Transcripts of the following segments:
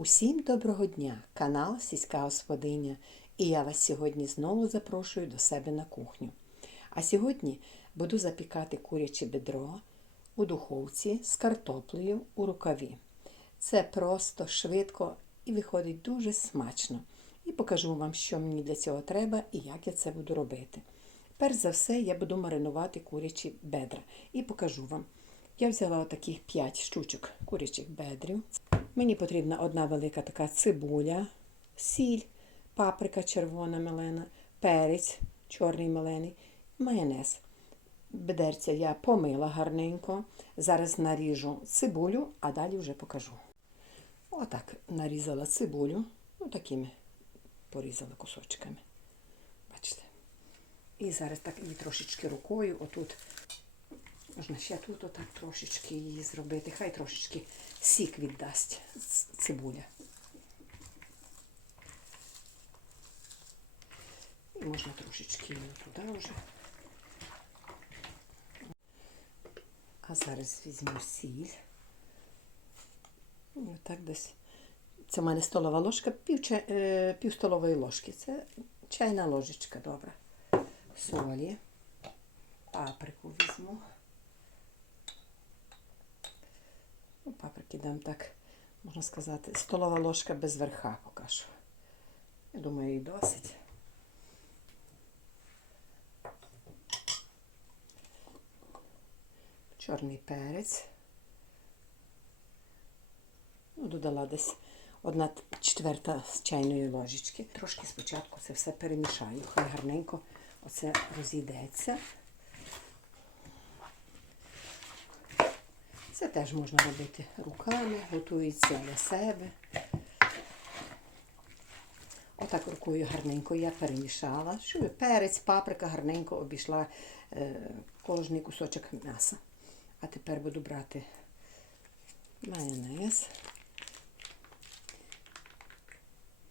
Усім доброго дня! Канал Сільська Господиня. І я вас сьогодні знову запрошую до себе на кухню. А сьогодні буду запікати куряче бедро у духовці з картоплею у рукаві. Це просто, швидко і виходить дуже смачно. І покажу вам, що мені для цього треба і як я це буду робити. Перш за все, я буду маринувати курячі бедра і покажу вам. Я взяла отаких 5 штучок курячих бедрів. Мені потрібна одна велика така цибуля, сіль, паприка червона мелена, перець чорний мелений, майонез. Бедерця я помила гарненько. Зараз наріжу цибулю, а далі вже покажу. Отак нарізала цибулю, ну такими порізала кусочками. Бачите. І зараз так її трошечки рукою, отут Можна ще тут отак трошечки її зробити. Хай трошечки сік віддасть цибуля. І можна трошечки її туди вже. А зараз візьму сіль. І отак десь. Це в мене столова ложка, пів, е, пів столової ложки. Це чайна ложечка, добра. Солі. Паприку візьму. Ну, паприки дам так, можна сказати, столова ложка без верха поки що. Я думаю, її досить. Чорний перець. Ну, додала десь одна четверта з чайної ложечки. Трошки спочатку це все перемішаю. Хай гарненько оце розійдеться. Це теж можна робити руками, готується для себе. Отак рукою гарненько я перемішала, щоб перець, паприка гарненько обійшла е, кожний кусочок м'яса. А тепер буду брати майонез.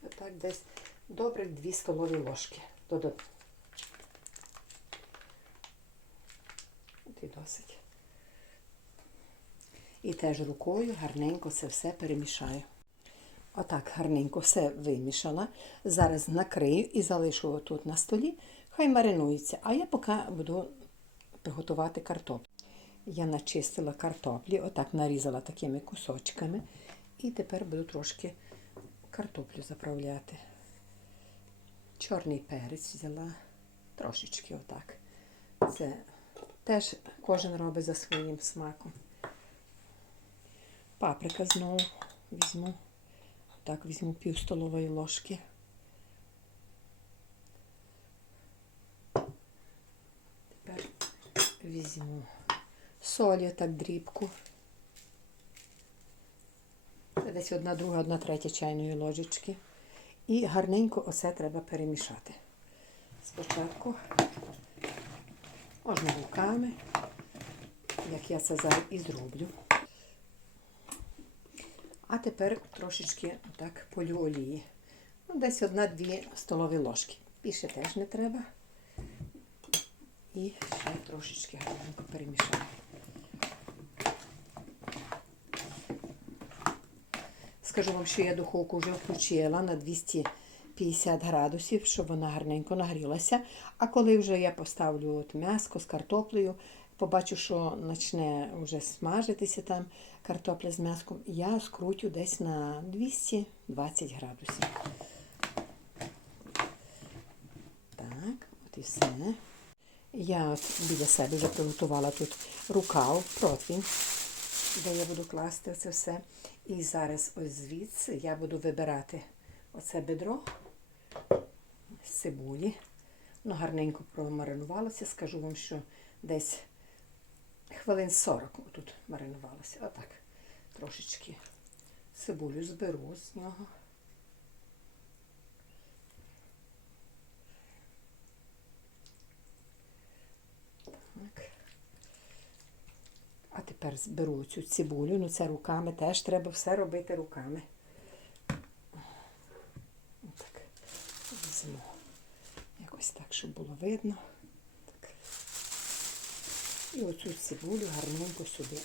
Отак десь добрих 2 столові ложки. Додати. От і досить. І теж рукою гарненько це все перемішаю. Отак гарненько все вимішала. Зараз накрию і залишу тут на столі. Хай маринується. А я поки буду приготувати картоплю. Я начистила картоплі, отак нарізала такими кусочками. І тепер буду трошки картоплю заправляти. Чорний перець взяла трошечки отак. Це теж кожен робить за своїм смаком. Паприка знову візьму. Так, візьму пів столової ложки. Тепер візьму солі, так дрібку. Це десь одна друга, одна третя чайної ложечки. І гарненько оце треба перемішати. Спочатку можна руками, як я це зараз і зроблю. А тепер трошечки так полю олії. Ну, десь одна-дві столові ложки. Більше теж не треба. І ще трошечки гарненько перемішаю. Скажу вам, що я духовку вже включила на 250 градусів, щоб вона гарненько нагрілася. А коли вже я поставлю от м'яско з картоплею, побачу, що почне вже смажитися там картопля з м'яском, я скрутю десь на 220 градусів. Так, от і все. Я от біля себе вже приготувала тут рукав, противень, де я буду класти це все. І зараз ось звідси я буду вибирати оце бедро з цибулі. Воно гарненько промаринувалося. Скажу вам, що десь хвилин 40 тут маринувалося. Отак. Трошечки цибулю зберу з нього. Так. А тепер зберу цю цибулю. Ну це руками теж треба все робити руками. Так. Візьму. Якось так, щоб було видно. І оцю цибулю гарненько собі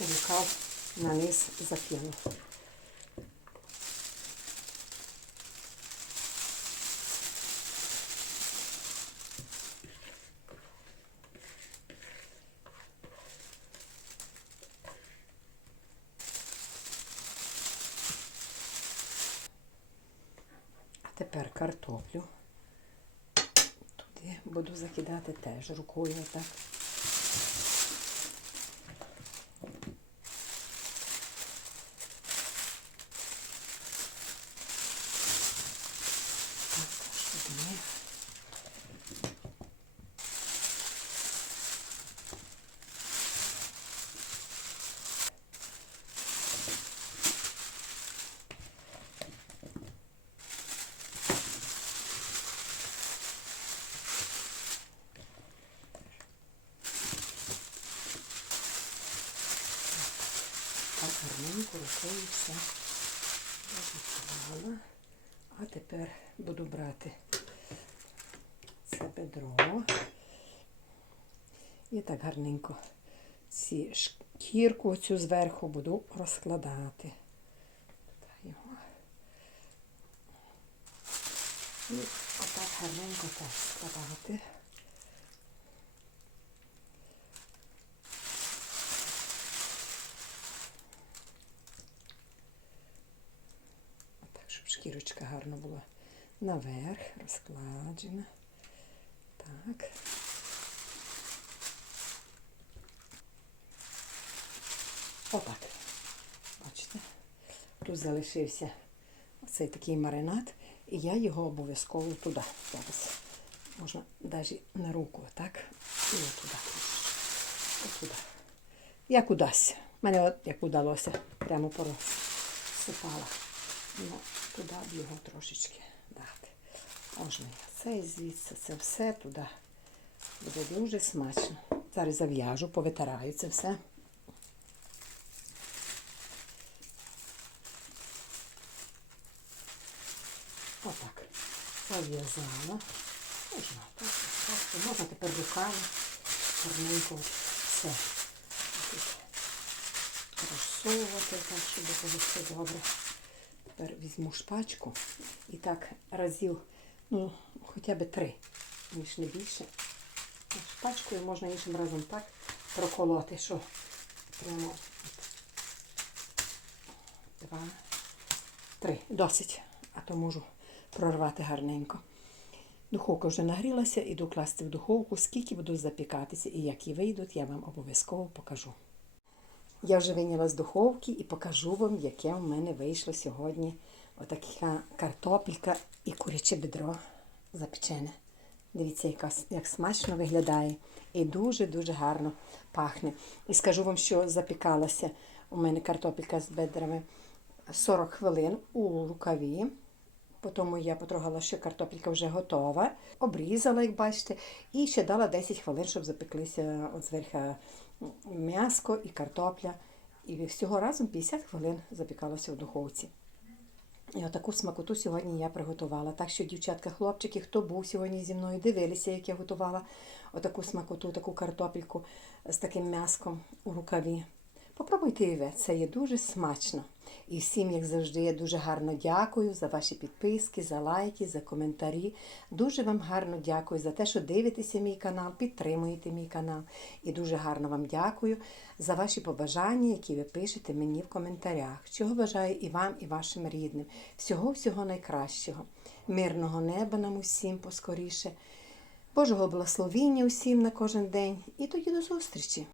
у рукав на низ закинув. Тепер картоплю. Туди буду закидати теж рукою так. Все. А тепер буду брати це бедро. І так гарненько ці шкірку цю зверху буду розкладати. І отак гарненько теж складати. Так, щоб шкірочка гарно була наверх, розкладена. Так. Отак. Бачите? Тут залишився оцей такий маринад, і я його обов'язково туди. Зараз можна навіть на руку, так? І отуди. Отуди. Як удасться. Мене от як удалося, прямо порозсипала. Ну, туди б його трошечки дати. Можна і це і звідси, це все туди. Буде дуже смачно. Зараз зав'яжу, повитираю це все. Отак. Зав'язала. Можна так, так. Можна тепер руками гарненько все. Розсовувати так, щоб було все добре. Тепер візьму шпачку і так разів, ну, хоча б три, ніж не більше. Шпачкою можна іншим разом так проколоти, що прямо два, три. Досить. А то можу прорвати гарненько. Духовка вже нагрілася, іду класти в духовку, скільки будуть запікатися і які вийдуть, я вам обов'язково покажу. Я вже вийняла з духовки і покажу вам, яке в мене вийшло сьогодні. Отака картопелька і куряче бедро запечене. Дивіться, яка, як смачно виглядає. І дуже-дуже гарно пахне. І скажу вам, що запікалася у мене картопелька з бедрами 40 хвилин у рукаві. Потім я потрогала, що картопелька вже готова, обрізала, як бачите, і ще дала 10 хвилин, щоб запеклися от зверху м'яско і картопля. І всього разом 50 хвилин запікалося в духовці. І отаку смакоту сьогодні я приготувала. Так що, дівчатка, хлопчики, хто був сьогодні зі мною, дивилися, як я готувала отаку смакоту, таку картопельку з таким м'яском у рукаві. Попробуйте і це є дуже смачно. І всім, як завжди, я дуже гарно дякую за ваші підписки, за лайки, за коментарі. Дуже вам гарно дякую за те, що дивитеся мій канал, підтримуєте мій канал. І дуже гарно вам дякую за ваші побажання, які ви пишете мені в коментарях. Чого бажаю і вам, і вашим рідним. Всього-всього найкращого. Мирного неба нам усім поскоріше. Божого благословіння усім на кожен день. І тоді до зустрічі!